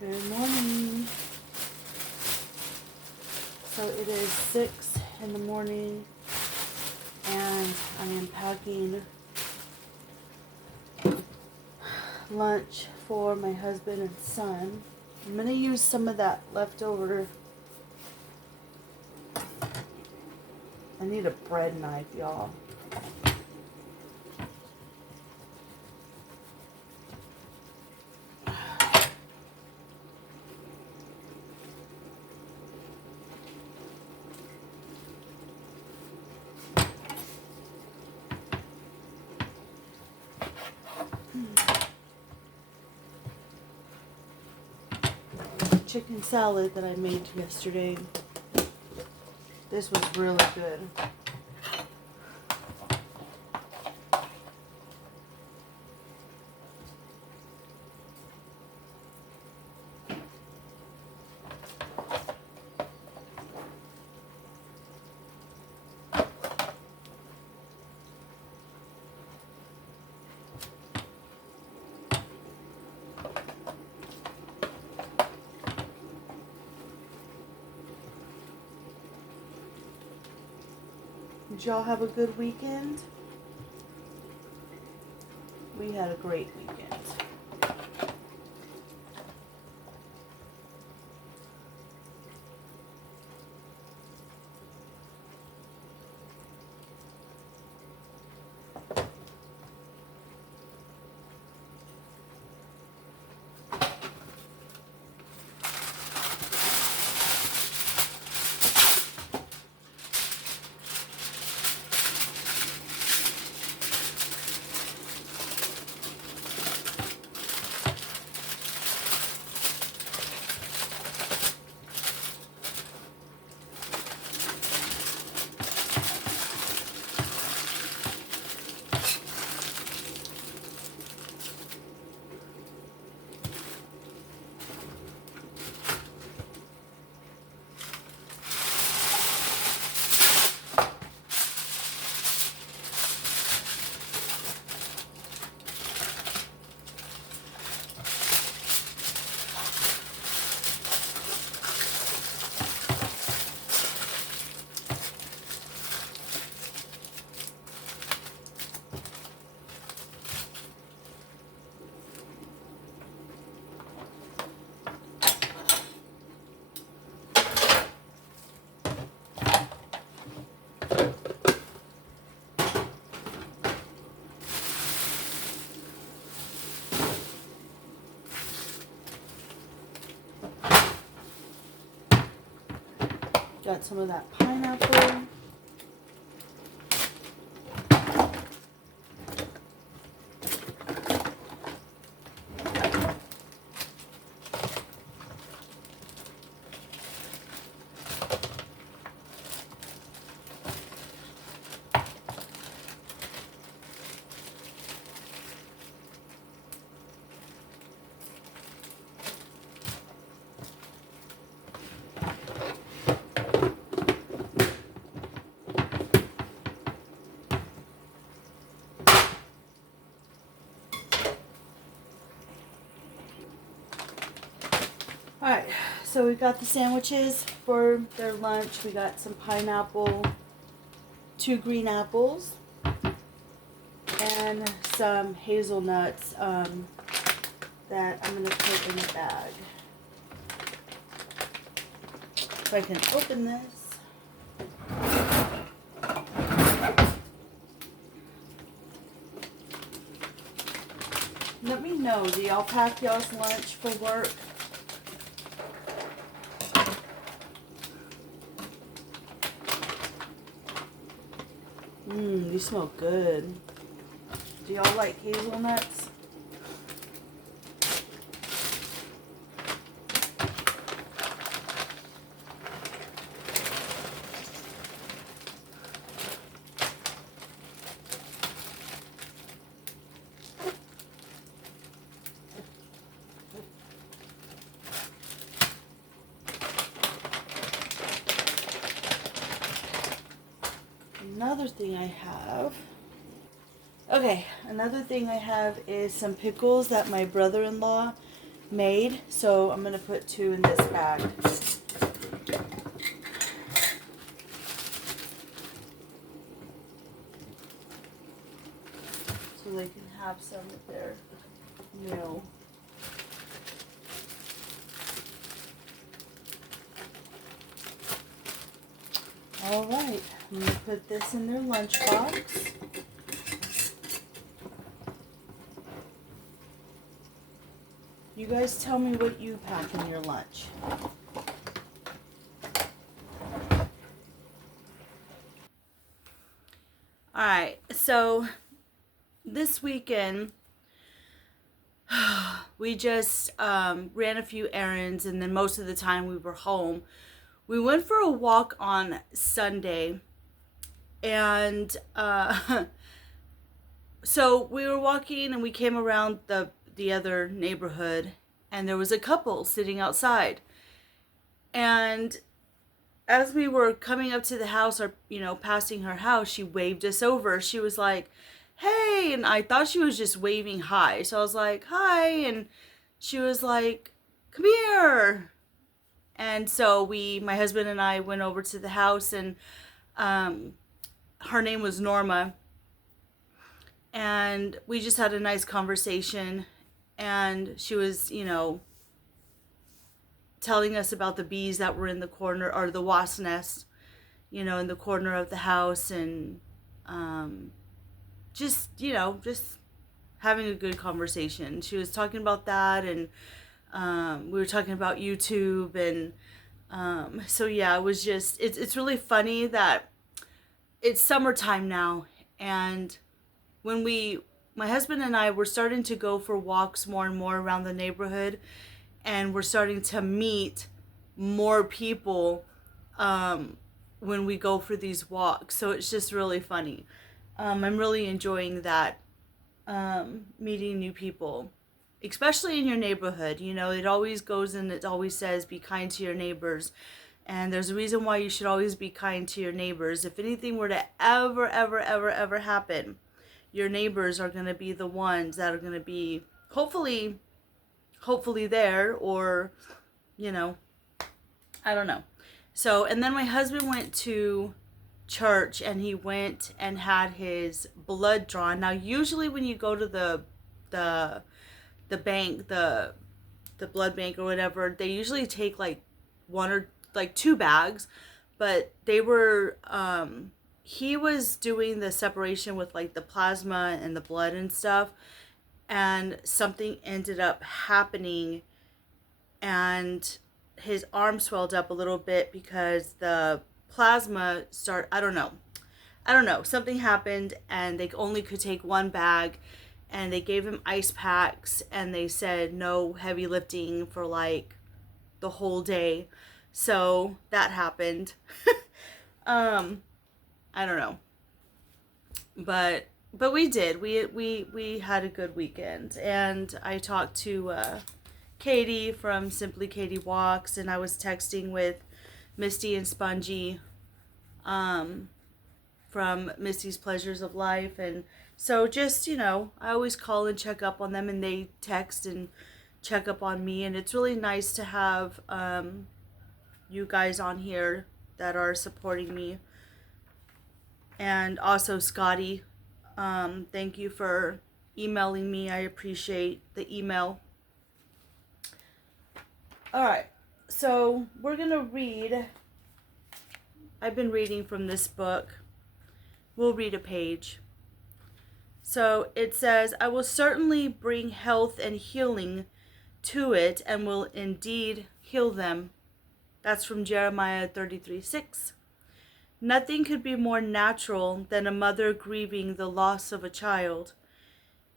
Good morning. So it is 6 in the morning and I am packing lunch for my husband and son. I'm going to use some of that leftover. I need a bread knife, y'all. Chicken salad that I made yesterday. This was really good. Did y'all have a good weekend? We had a great weekend. Got some of that pineapple. Alright, so we got the sandwiches for their lunch. We got some pineapple, 2 green apples, and some hazelnuts that I'm going to put in a bag. If I can open this. Let me know, do y'all pack y'all's lunch for work? You smell good. Do y'all like hazelnuts? Another thing I have. Okay, another thing I have is some pickles that my brother-in-law made. So I'm going to put 2 in this bag. So they can have some of their meal. All right, I'm going to put this in their lunchbox. You guys tell me what you pack in your lunch. All right, so this weekend we just ran a few errands, and then most of the time we were home. We went for a walk on Sunday, and so we were walking and we came around the other neighborhood, and there was a couple sitting outside. And as we were coming up to the house, or passing her house, she waved us over. She was like, "Hey," and I thought she was just waving hi. So I was like, "Hi," and she was like, "Come here." And so my husband and I went over to the house, and her name was Norma, and we just had a nice conversation. And she was, telling us about the bees that were in the corner, or the wasp nest, in the corner of the house, and just having a good conversation. She was talking about that, and we were talking about YouTube, and so yeah, it was just, it's really funny that it's summertime now, and when my husband and I were starting to go for walks more and more around the neighborhood, and we're starting to meet more people when we go for these walks. So it's just really funny. I'm really enjoying that, meeting new people, especially in your neighborhood. It always goes and it always says, be kind to your neighbors. And there's a reason why you should always be kind to your neighbors. If anything were to ever happen, your neighbors are going to be the ones that are going to be hopefully there, or I don't know. So, and then my husband went to church, and he went and had his blood drawn. Now usually when you go to the bank, the blood bank or whatever, they usually take like 1 or like 2 bags, but they were he was doing the separation with like the plasma and the blood and stuff, and something ended up happening, and his arm swelled up a little bit because the plasma I don't know, something happened, and they only could take 1 bag, and they gave him ice packs, and they said no heavy lifting for like the whole day. So that happened. I don't know, but we did. We had a good weekend, and I talked to Katie from Simply Katie Walks, and I was texting with Misty and Spongy from Misty's Pleasures of Life. And so just, I always call and check up on them, and they text and check up on me, and it's really nice to have you guys on here that are supporting me. And also Scotty, thank you for emailing me. I appreciate the email. Alright, so we're going to read. I've been reading from this book. We'll read a page. So it says, I will certainly bring health and healing to it, and will indeed heal them. That's from Jeremiah 33:6. Nothing could be more natural than a mother grieving the loss of a child.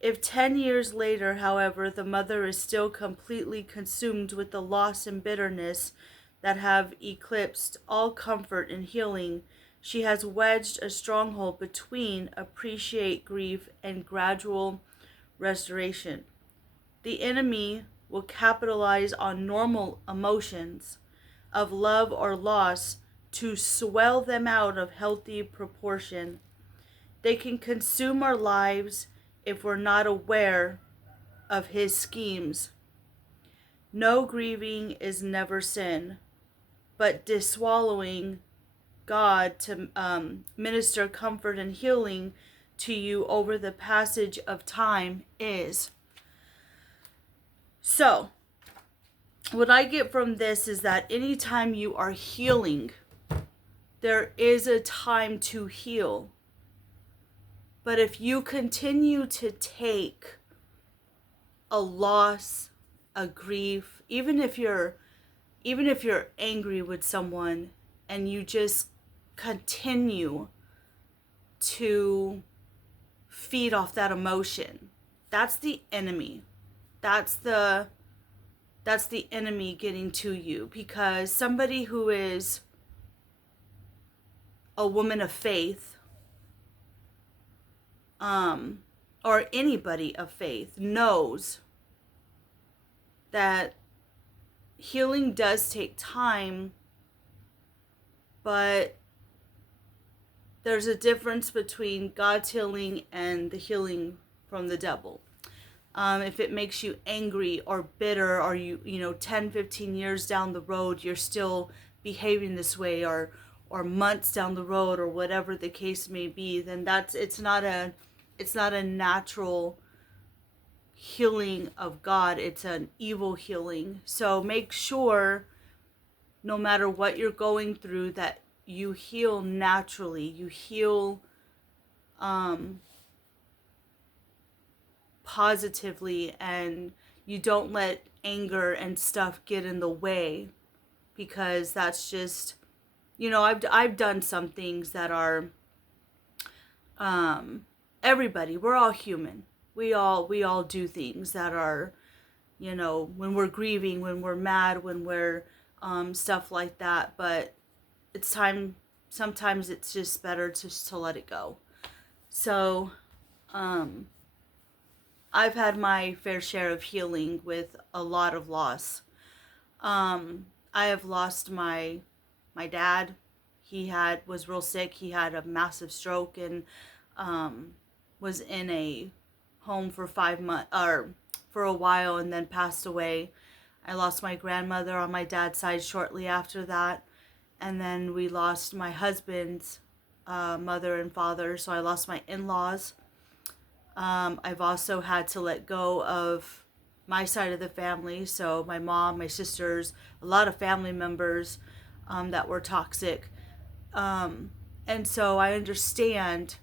If 10 years later, however, the mother is still completely consumed with the loss and bitterness that have eclipsed all comfort and healing, she has wedged a stronghold between appreciate grief and gradual restoration. The enemy will capitalize on normal emotions of love or loss to swell them out of healthy proportion. They can consume our lives if we're not aware of his schemes. No grieving is never sin, but diswallowing God to minister comfort and healing to you over the passage of time is. So, what I get from this is that anytime you are healing, there is a time to heal. But if you continue to take a loss, a grief, even if you're angry with someone and you just continue to feed off that emotion, that's the enemy. That's the enemy getting to you, because somebody who is a woman of faith, or anybody of faith, knows that healing does take time, but there's a difference between God's healing and the healing from the devil. If it makes you angry or bitter, or you 10, 15 years down the road, you're still behaving this way, or months down the road, or whatever the case may be, then it's not a natural healing of God. It's an evil healing. So make sure, no matter what you're going through, that you heal naturally. You heal positively, and you don't let anger and stuff get in the way, because that's just, I've done some things that are, everybody, we're all human. We all do things that are, when we're grieving, when we're mad, when we're stuff like that. But it's time, sometimes it's just better just to let it go. So I've had my fair share of healing with a lot of loss. I have lost my dad. He was real sick. He had a massive stroke, and was in a home for 5 months, or for a while, and then passed away. I lost my grandmother on my dad's side shortly after that, and then we lost my husband's mother and father. So I lost my in-laws. I've also had to let go of my side of the family, so my mom, my sisters, a lot of family members that were toxic. And so I understand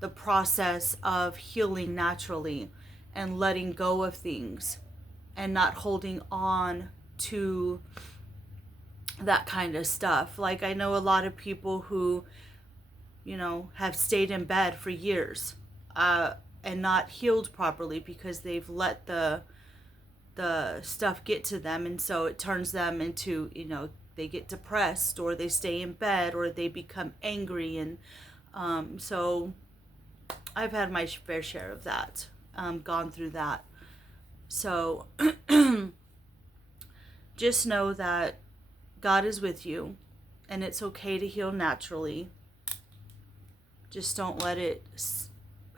the process of healing naturally and letting go of things and not holding on to that kind of stuff. Like, I know a lot of people who, have stayed in bed for years and not healed properly, because they've let the stuff get to them, and so it turns them into, they get depressed, or they stay in bed, or they become angry. And so I've had my fair share of that, gone through that. So just know that God is with you, and it's okay to heal naturally. Just don't let it,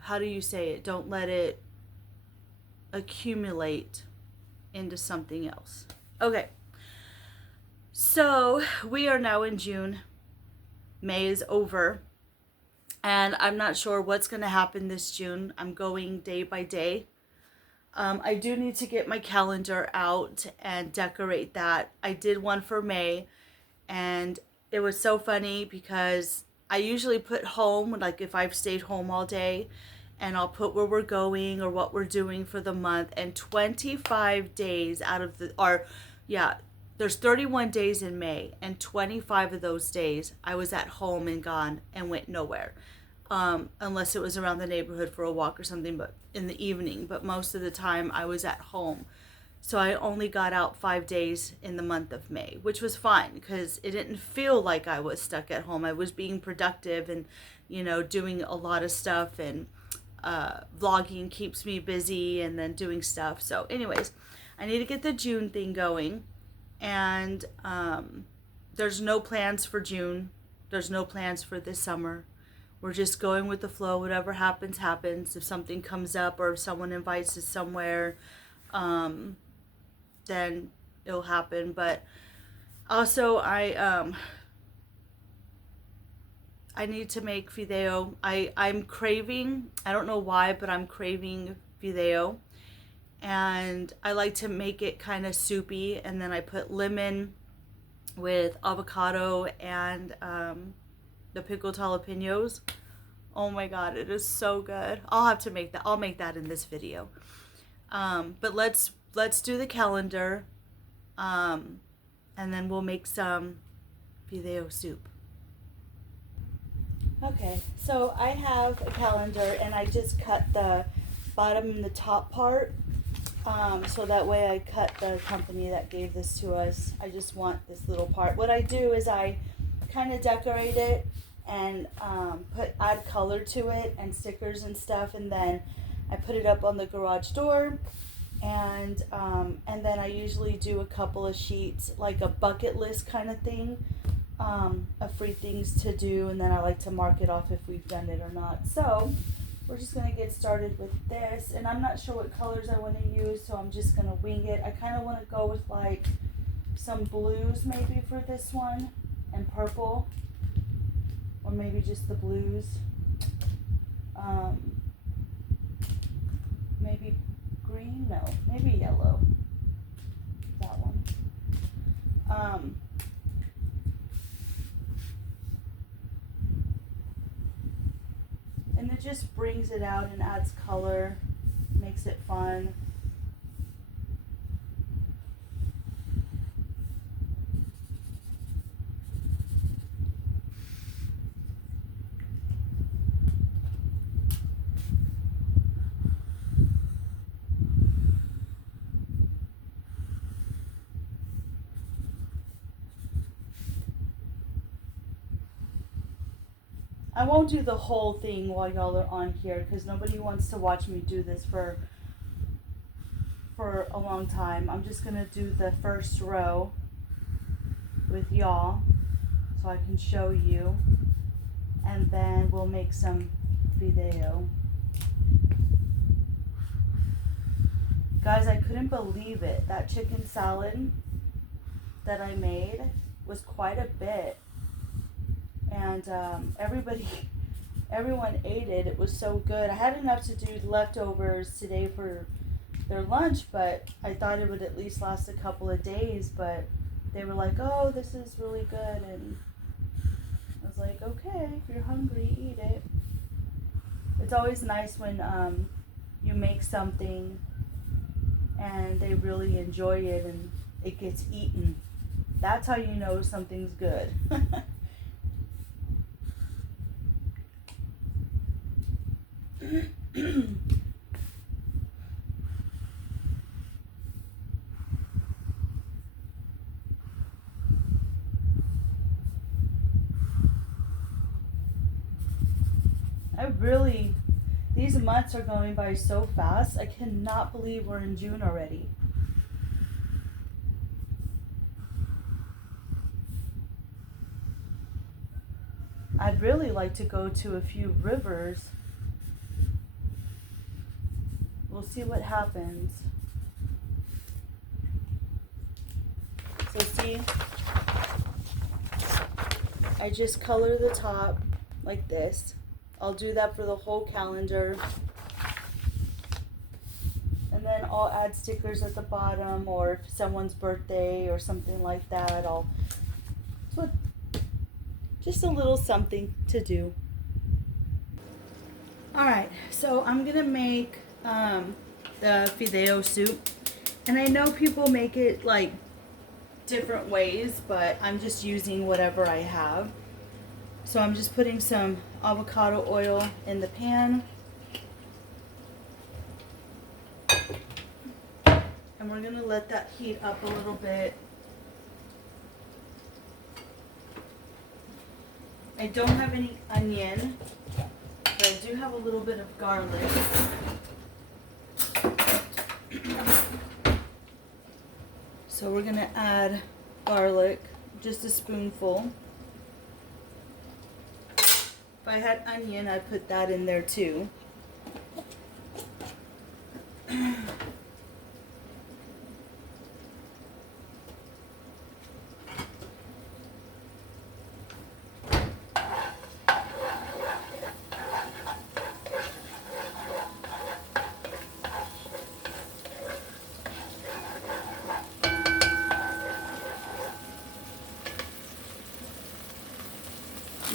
how do you say it? Don't let it accumulate into something else. Okay. So we are now in June. May is over. And I'm not sure what's going to happen this June. I'm going day by day. I do need to get my calendar out and decorate that. I did one for May, and it was so funny because I usually put home, like if I've stayed home all day, and I'll put where we're going or what we're doing for the month. And 25 days out of there's 31 days in May, and 25 of those days I was at home and gone and went nowhere. Unless it was around the neighborhood for a walk or something, but in the evening. But most of the time I was at home. So I only got out 5 days in the month of May, which was fine because it didn't feel like I was stuck at home. I was being productive and, doing a lot of stuff, and vlogging keeps me busy, and then doing stuff. So anyways, I need to get the June thing going, and there's no plans for June. There's no plans for this summer. We're just going with the flow. Whatever happens, happens. If something comes up, or if someone invites us somewhere, then it'll happen. But also I need to make fideo. I'm craving, I don't know why, but I'm craving fideo. And I like to make it kind of soupy, and then I put lemon with avocado and the pickled jalapenos. Oh my god, it is so good. I'll have to make that. I'll make that in this video. But let's do the calendar, and then we'll make some fideo soup. Okay, so I have a calendar, and I just cut the bottom and the top part, so that way I cut the company that gave this to us. I just want this little part. What I do is I kind of decorate it and add color to it and stickers and stuff, and then I put it up on the garage door, and then I usually do a couple of sheets, like a bucket list kind of thing, of free things to do, and then I like to mark it off if we've done it or not. So we're just going to get started with this, and I'm not sure what colors I want to use, so I'm just going to wing it. I kind of want to go with like some blues maybe for this one, and purple, or maybe just the blues. Maybe green? No, maybe yellow. That one. And it just brings it out and adds color, makes it fun. I won't do the whole thing while y'all are on here, because nobody wants to watch me do this for a long time. I'm just going to do the first row with y'all so I can show you, and then we'll make some fideo. Guys, I couldn't believe it. That chicken salad that I made was quite a bit. And everyone ate it. It was so good. I had enough to do leftovers today for their lunch, but I thought it would at least last a couple of days. But they were like, oh, this is really good. And I was like, okay, if you're hungry, eat it. It's always nice when you make something and they really enjoy it and it gets eaten. That's how you know something's good. These months are going by so fast. I cannot believe we're in June already. I'd really like to go to a few rivers. We'll see what happens. So see, I just color the top like this. I'll do that for the whole calendar. And then I'll add stickers at the bottom, or if someone's birthday or something like that, just a little something to do. Alright, so I'm going to make the fideo soup. And I know people make it like different ways, but I'm just using whatever I have. So I'm just putting some avocado oil in the pan. And we're going to let that heat up a little bit. I don't have any onion, but I do have a little bit of garlic. So we're going to add garlic, just a spoonful. If I had onion, I'd put that in there too.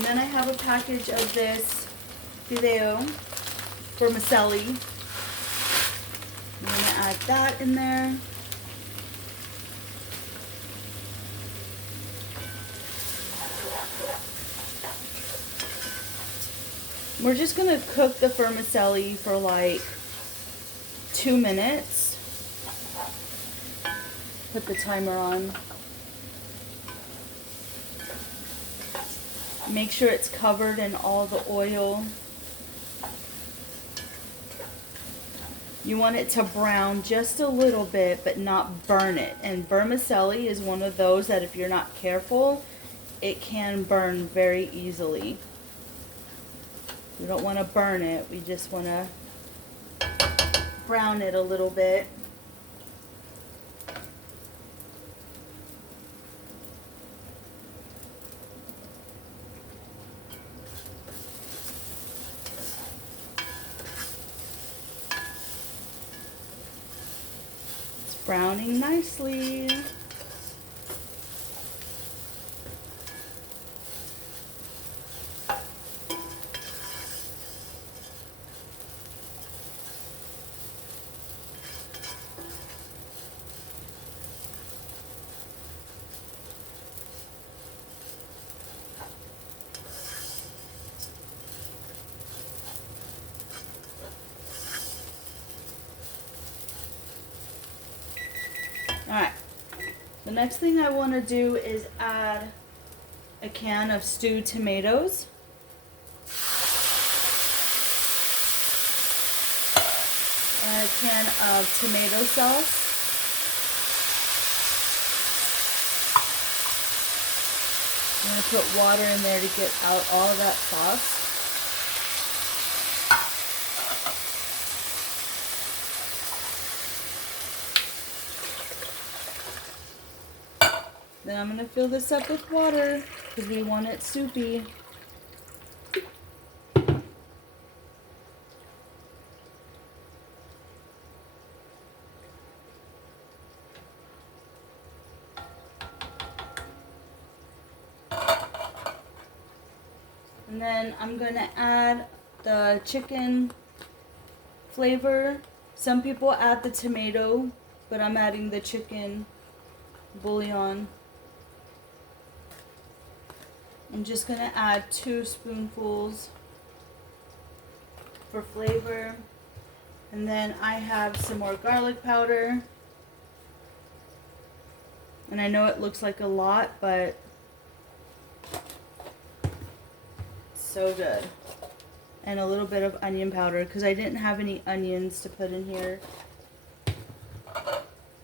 And then I have a package of this fideo vermicelli. I'm going to add that in there. We're just going to cook the vermicelli for like 2 minutes. Put the timer on. Make sure it's covered in all the oil. You want it to brown just a little bit, but not burn it. And vermicelli is one of those that if you're not careful, it can burn very easily. We don't want to burn it. We just want to brown it a little bit. It's browning nicely. Alright, the next thing I want to do is add a can of stewed tomatoes. And a can of tomato sauce. I'm going to put water in there to get out all of that sauce. Then I'm going to fill this up with water because we want it soupy. And then I'm going to add the chicken flavor. Some people add the tomato, but I'm adding the chicken bouillon. I'm just going to add 2 spoonfuls for flavor. And then I have some more garlic powder. And I know it looks like a lot, but so good. And a little bit of onion powder because I didn't have any onions to put in here.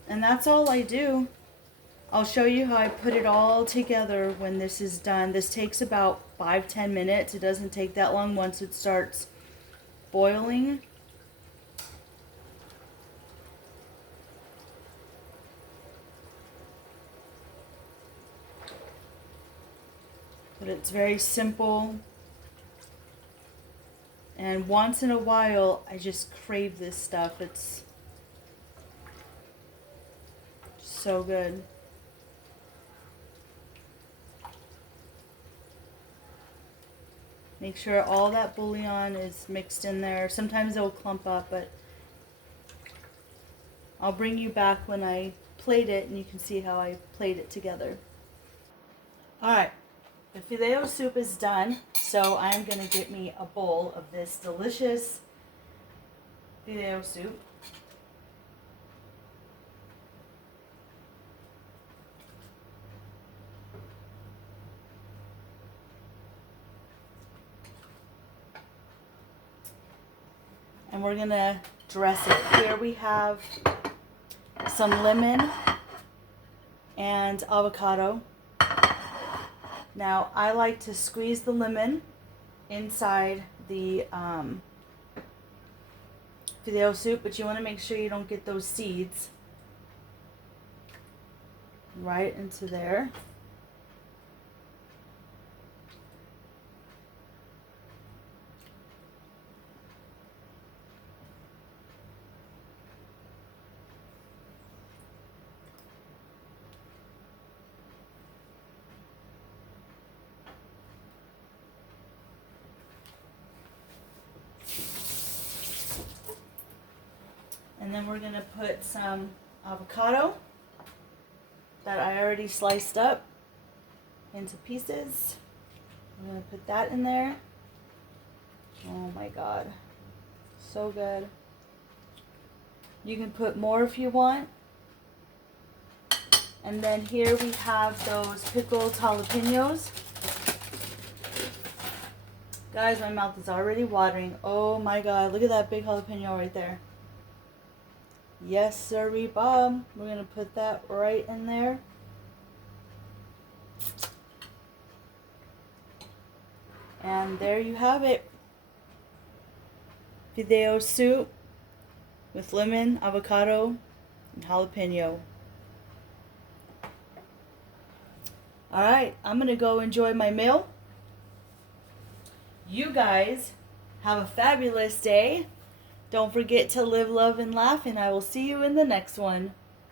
And that's all I do. I'll show you how I put it all together when this is done. This takes about 5-10 minutes. It doesn't take that long once it starts boiling. But it's very simple. And once in a while, I just crave this stuff. It's so good. Make sure all that bouillon is mixed in there. Sometimes it'll clump up, but I'll bring you back when I plate it and you can see how I plate it together. Alright, the fideo soup is done, so I'm going to get me a bowl of this delicious fideo soup. And we're going to dress it. Here we have some lemon and avocado. Now, I like to squeeze the lemon inside the fideo soup, but you want to make sure you don't get those seeds right into there. then we're going to put some avocado that I already sliced up into pieces. I'm going to put that in there. Oh my God. So good. You can put more if you want. And then here we have those pickled jalapenos. Guys, my mouth is already watering. Oh my God, look at that big jalapeno right there. Yes, sirree, Bob. We're going to put that right in there. And there you have it. Fideo soup with lemon, avocado, and jalapeno. Alright, I'm going to go enjoy my meal. You guys have a fabulous day. Don't forget to live, love, and laugh, and I will see you in the next one.